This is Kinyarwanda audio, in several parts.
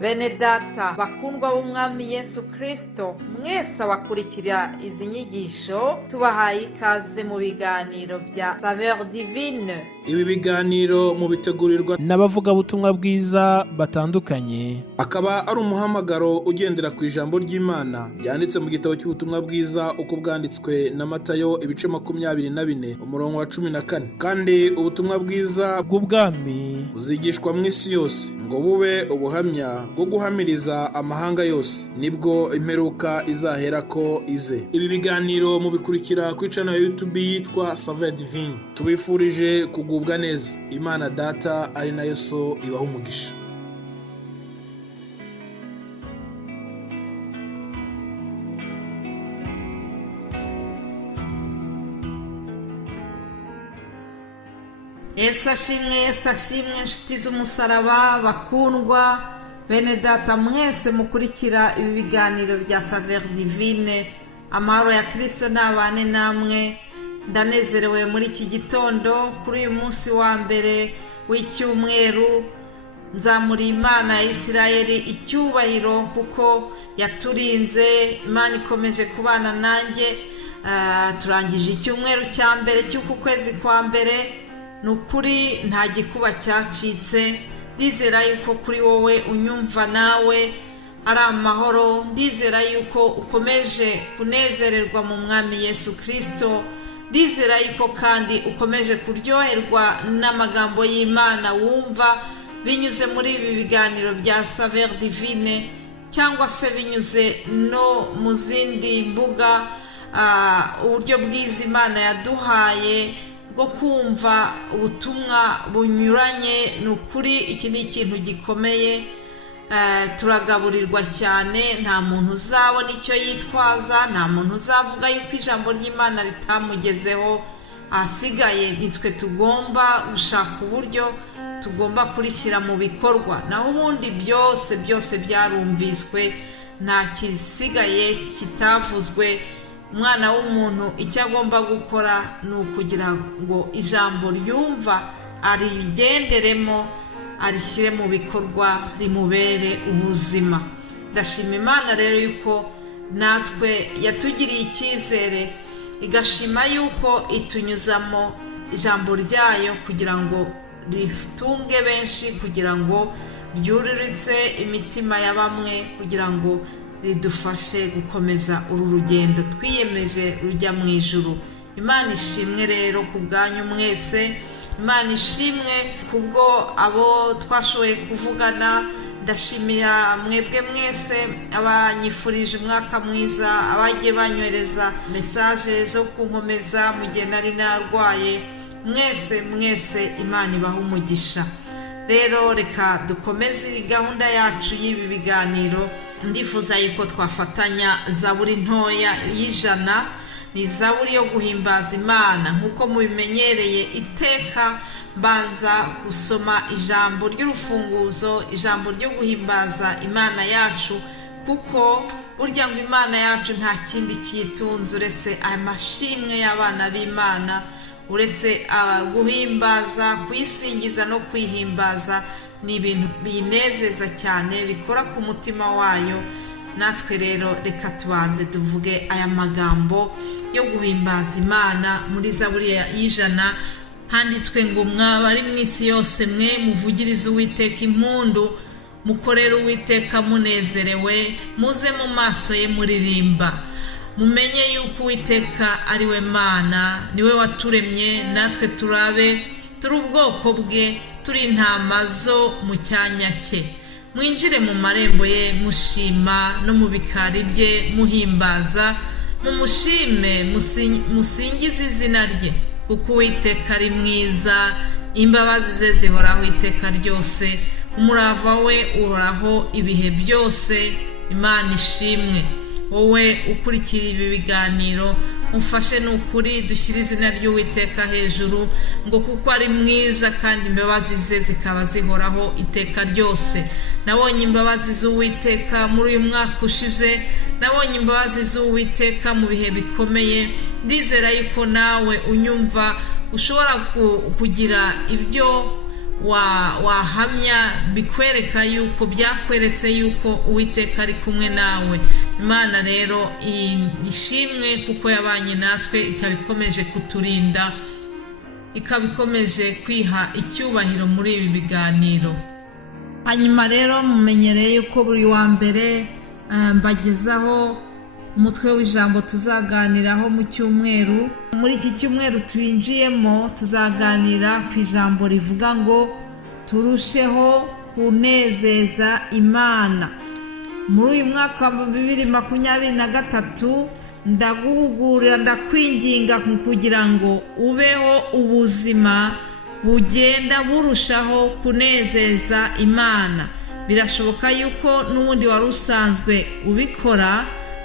Bene data bakundwa b'umwami Yesu Kristo, mwese abakurikira izi nyigisho tubahaye ikaze mu biganiro bya Saveur Divine. Ibi biganiro mu bitegurirwa n'abavugabutumwa bwiza batandukanye, akaba ari umuhamagaro ugendera ku ijambo ry'Imana byanditse mu gitabo cy'ubutumwa bwiza uko bwanditswe na Matayo ibice 24 umurongo wa 14. Kandi ubutumwa bwiza bw'ubwami buzigishwa mu isi yose ngo bube ubuhamya bwo guhamiriza amahanga yose, nibwo imperuka izahera ko ize. Ibi biganiro mubikurikira ku channel ya YouTube yitwa Saveur Divine. Tubifurije kugubwa neza. Imana Data ari nayo So ibaha umugisha. Yesu ashimwe nshuti z'umusaraba bakundwa bene data mwese mukurikira ibi biganiro bya Saveur Divine. Amahoro ya Kristo nabane namwe. Ndanezerewe muri iki gitondo kuri uyu munsi wa mbere w'icyumweru. Nzamuri Imana ya Isirayeli icyubahiro kuko yaturinze. Imana ikomeje kubana nanjye. Turangije icyumweru cya mbere cy'uku kwezi kwa mbere. Nukuri nta gikuba cyacitse. Ndizera yuko kuri wowe unyumva nawe ari amahoro. Ndizera yuko ukomeje kunezererwa mu mwami Yesu Kristo. Ndizera yuko kandi ukomeje kuryoherwa n'amagambo y'Imana wumva binyuze muri ibi biganiro bya Saveur Divine, cyangwa se binyuze no mu zindi mbuga. Uburyo bwiza Imana yaduhaye bwo kumva ubutumwa bunyuranye. Nukuri iki ni ikintu gikomeye. Turagaburirwa cyane. Nta muntu uzabona icyo yitwaza, nta muntu uzavuga yuko ijambo ry'Imana ritamugezeho. Ahasigaye nitwe tugomba gushaka uburyo tugomba kurishyira mu bikorwa. Naho ubundi byose byarumviswe, nta kisigaye kitavuzwe. Umwana w'umuntu icyo agomba gukora ni ukugira ngo ijambo ryumva arigenderemo, arishyire mu bikorwa, rimubere ubuzima. Ndashima Imana rero yuko natwe yatugiriye icyizere, igashima yuko itunyuzamo ijambo ryayo kugira ngo ritunge benshi, kugira ngo ryuriritse imitima ya bamwe, kugira ngo ridufashe gukomeza uru rugendo twiyemeje rujya mu ijuru. Imana ishimwe rero ku bwanyu mwese. Imana ishimwe kubwo abo twashoboye kuvugana. Ndashimira mwebwe mwese abanyifurije umwaka mwiza, abagiye banyohereza message zo kunkomeza mu gihe nari narwaye. Mwese Imana ibaha umugisha. Rero reka dukomeze gahunda yacu y'ibi biganiro. Ndifuza yuko twafatanya zaburi ntoya y'ijana. Ni zaburi yo guhimbaza Imana. Nkuko mubimenyereye iteka banza gusoma ijambo ry'urufunguzo, ijambo ryo guhimbaza Imana yacu, kuko burya ngo Imana yacu nta kindi kiyitunze uretse amashimwe y'abana b'Imana, uretse guhimbaza, kuyisingiza no kwihimbaza. Ni ibintu binezeza cyane, bikora ku mutima wayo. Natwe rero reka tubanze tuvuge aya magambo yo guhimbaza Imana. Muri zaburi y'ijana handitswe ngo mwabari mu isi yose mwe muvugirize Uwiteka impundu, mukorere Uwiteka munezerewe, muze mu maso ye muririmba. Mumenye yuko Uwiteka ari we Mana, niwe waturemye natwe turi ubwoko bwe, turi intama zo mu cyanya cye. Mwinjire mu marembo ye mushima, no mu bikari bye muhimbaza. Mumushime musingize izina rye, kuko Uwiteka ari mwiza, imbabazi ze zihoraho iteka ryose, umurava we uhoraho ibihe byose. Imana ishimwe. Wowe ukurikira ibi biganiro, mufashe n'ukuri dushyire izina ry'Uwiteka hejuru, ngo kuko ari mwiza kandi imbabazi ze zikaba zihoraho iteka ryose. Nabonye imbabazi z'Uwiteka muri uyu mwaka ushize. Nabonye imbabazi z'Uwiteka mu bihe bikomeye. Ndizera yuko nawe unyumva ushobora kugira ibyo wahamya bikwereka yuko byakweretse yuko Uwiteka ari kumwe nawe. Imana rero ishimwe kuko yabanye natwe, ikabikomeje kuturinda, ikabikomeje kwiha icyubahiro muri ibi biganiro. Hanyuma rero mumenyereye yuko buri wa mbere mbagezaho umutwe w'ijambo tuzaganiraho mu cyumweru. Muri iki cyumweru twinjiyemo tuzaganira ku ijambo rivuga ngo turusheho kunezeza Imana. Muri uyu mwaka wa 2023 ndaguhugurira, ndakwinginga kugira ngo ubeho ubuzima bugenda burushaho kunezeza Imana. Birashoboka yuko n'ubundi wari usanzwe ubikora,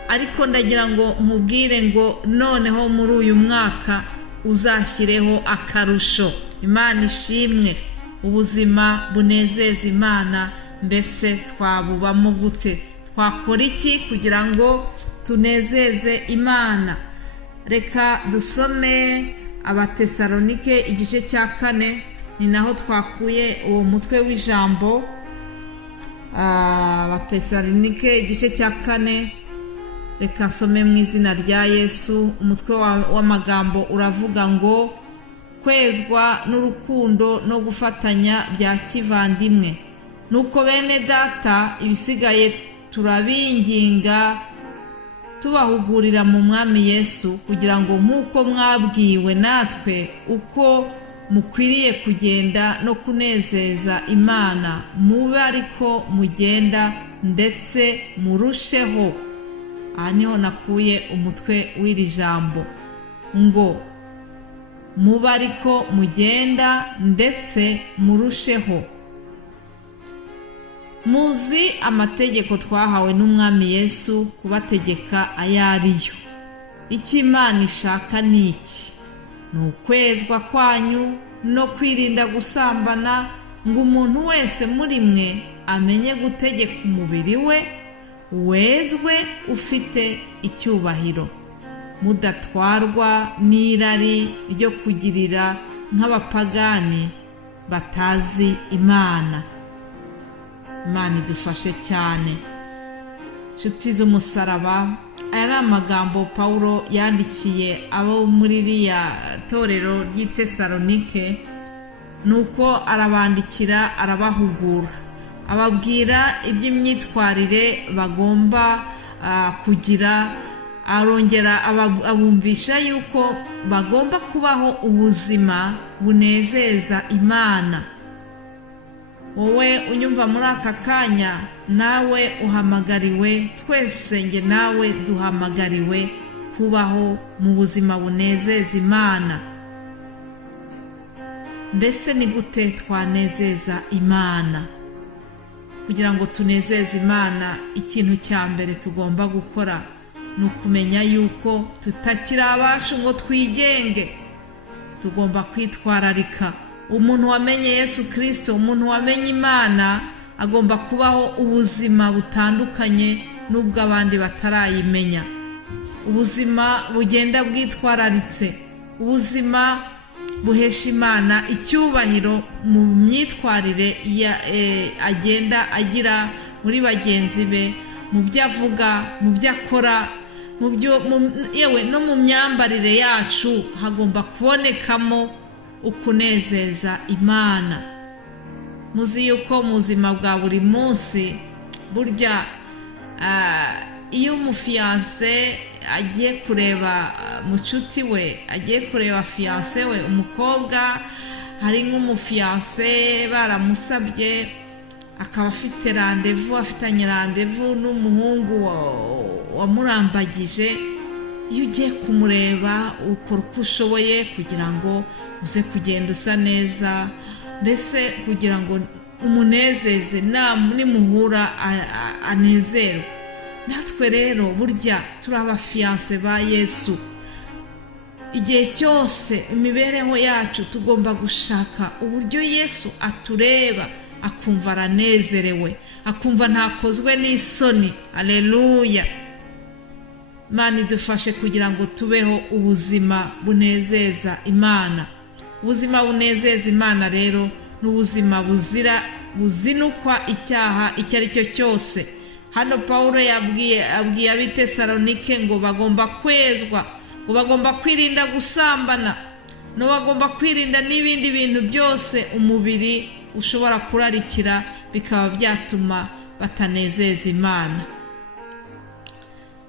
ariko ndagira ngo mubwire ngo noneho muri uyu mwaka uzashyireho akarusho. Imana ishimwe. Ubuzima bunezeza Imana, mbese twabubamo gute? Twakora iki kugira ngo tunezeze Imana? Reka dusome Abatesalonike igice cya 4, ni naho twakuye uwo mutwe w'ijambo. Abatesalonike igice cya 4, reka nsome mu izina rya Yesu. Umutwe w'amagambo uravuga ngo kwezwa n'urukundo no gufatanya bya kivandimwe. Nuko bene data, ibisigaye turabinginga tubahugurira mu Mwami Yesu, kugira ngo nk'uko mwabwiwe natwe uko mukwiriye kugenda no kunezeza Imana, mube ariko mugenda ndetse murusheho. Aha niho nakuye umutwe w'iri jambo ngo mube ariko mugenda ndetse murusheho. Muzi amategeko twahawe n'Umwami Yesu kubategeka ayariyo. Icyo Imana ishaka ni iki? Ni ukwezwa kwanyu no kwirinda gusambana, ngo umuntu wese muri mwe amenye gutegeka umubiri we, wezwe ufite icyubahiro, mudatwarwa n'irari ryo kugirira nk'abapagani batazi Imana. Imana idufashe cyane. Nshuti z'umusaraba, aya ni amagambo Pawulo yandikiye abo muri iriya torero ry'i Tesalonike. Nuko arabandikira, arabahugura, ababwira iby'imyitwarire bagomba kugira. Arongera abumvisha yuko bagomba kubaho ubuzima bunezeza Imana. Wowe unyumva muri aka kanya, nawe uhamagariwe, twese nge nawe duhamagariwe kubaho mu buzima bunezeza Imana. Mbese ni gute twanezeza Imana? Kugira ngo tunezeze Imana, ikintu cya mbere tugomba gukora ni ukumenya yuko tutakiri abacu ngo twigenge. Tugomba kwitwararika. Umuntu wamenye Yesu Kristo, umuntu wamenye Imana, agomba kubaho ubuzima butandukanye n'ubwo abandi batarayimenya. Ubuzima bugenda bwitwararitse, ubuzima buhesha Imana icyubahiro mu myitwarire agenda agira muri bagenzi be, mu byo avuga, mu byo akora, yewe no mu myambarire yacu hagomba kubonekamo ukunezeza Imana. Muzi yuko mu buzima bwa buri munsi, burya iyo umufiyanse agiye kureba mucuti we, agiye kureba fiyanse we, umukobwa hari nk'umufiyanse baramusabye, akaba afite randevu, afitanye randevu n'umuhungu wamurambagije. Iyo ugiye kumureba ukora uko ushoboye kugira ngo uze kugenda usa neza, mbese kugira ngo umunezeze, nimuhura anezerwe. Natwe rero burya turi abafiyanse ba Yesu. Igihe cyose imibereho yacu tugomba gushaka uburyo Yesu atureba akumva aranezerewe, akumva ntakozwe n'isoni. Aleluya. Imana idufashe kugira ngo tubeho ubuzima bunezeza Imana. Ubuzima bunezeza Imana rero n'ubuzima buzinukwa icyaha icyo ari cyo cyose. Hano Pawulo yabwiye ab'Itesalonike ngo bagomba kwezwa, ngo bagomba kwirinda gusambana, no bagomba kwirinda n'ibindi bintu byose umubiri ushobora kurarikira bikaba byatuma batanezeza Imana.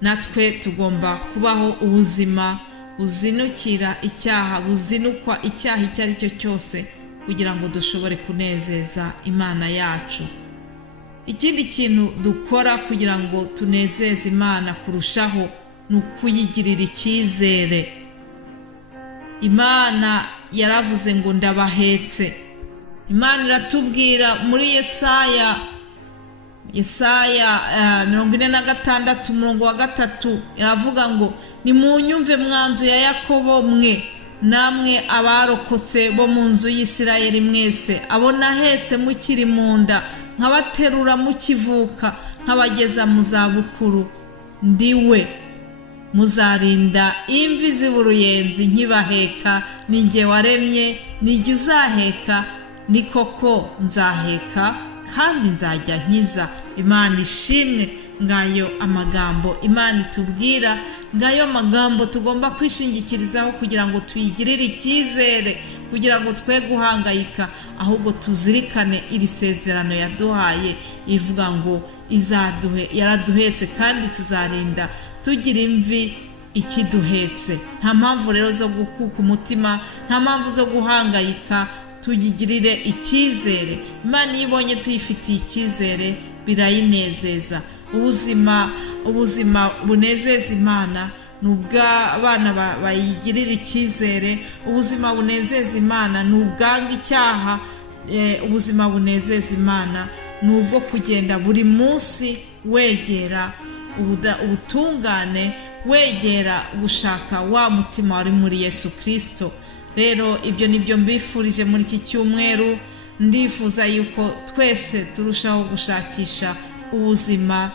Natwe tugomba kubaho ubuzima buzinukira icyaha, buzinukwa icyaha icyo ari cyo cyose, kugira ngo dushobore kunezeza Imana yacu. Ikindi kintu dukora kugira ngo tunezeze Imana kurushaho ni ukuyigirira icyizere. Imana yaravuze ngo ndabahetse. Imana iratubwira muri Yesaya 46:3 iravuga ngo nimunyumve mwanzu ya Yakobo mwe, namwe abarokotse bo mu nzu y'Isirayeli mwese, abo nahetse mukiri mu nda, nkabaterura mukivuka, nkabageza mu zabukuru. Ndiwe muzarinda imvi z'uruyenzi nkibaheka, ninjye waremye, nijye uzaheka, ni koko nzaheka kandi nzajya nkiza. Imana ishimwe. Ngayo amagambo Imana itubwira, ngayo amagambo tugomba kwishingikirizaho kugira ngo tuyigirire icyizere, kugira ngo twe guhangayika, ahubwo tuzirikane iri sezerano yaduhaye ivuga ngo yaraduhetse kandi tuzarinda tugira imvi ikiduhetse. Nta mpamvu rero zo gukuka umutima, nta mpamvu zo guhangayika, tuyigirire icyizere. Imana iyo ibonye tuyifitiye icyizere birayinezeza. Ubuzima bunezeza Imana ni ubw'abana bayigirira icyizere. Ubuzima bunezeza Imana ni ubwanga icyaha. Ubuzima bunezeza Imana ni ubwo kugenda buri munsi wegera ubutungane, wegera gushaka wa mutima wari muri Yesu Kristo. Rero ibyo nibyo mbifurije muri iki cyumweru. Ndifuza yuko twese turushaho gushakisha ubuzima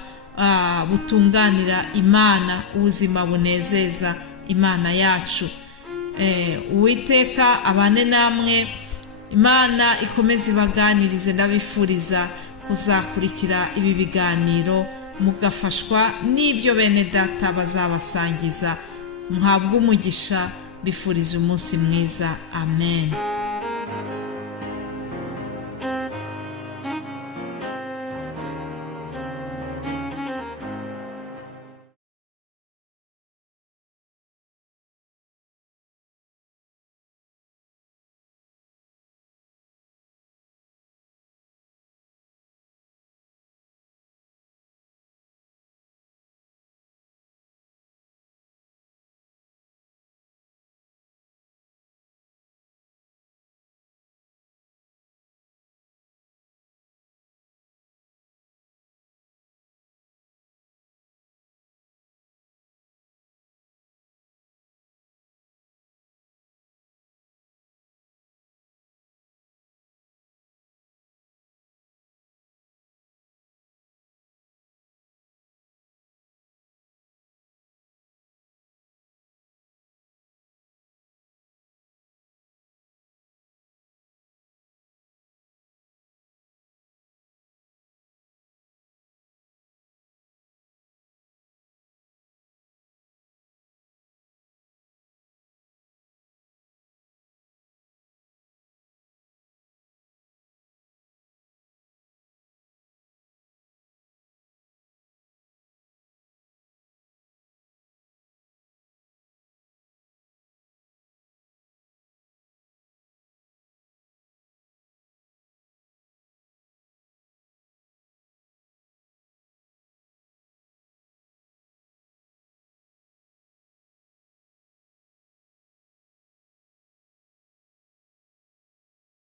butunganira Imana, ubuzima bunezeza Imana yacu. Uwiteka abane namwe, Imana ikomeze ibaganirize. Ndabifuriza kuzakurikira ibi biganiro, mugafashwa n'ibyo bene data bazabasangiza. Muhabwe umugisha. Bifuriza umunsi mwiza. Amen.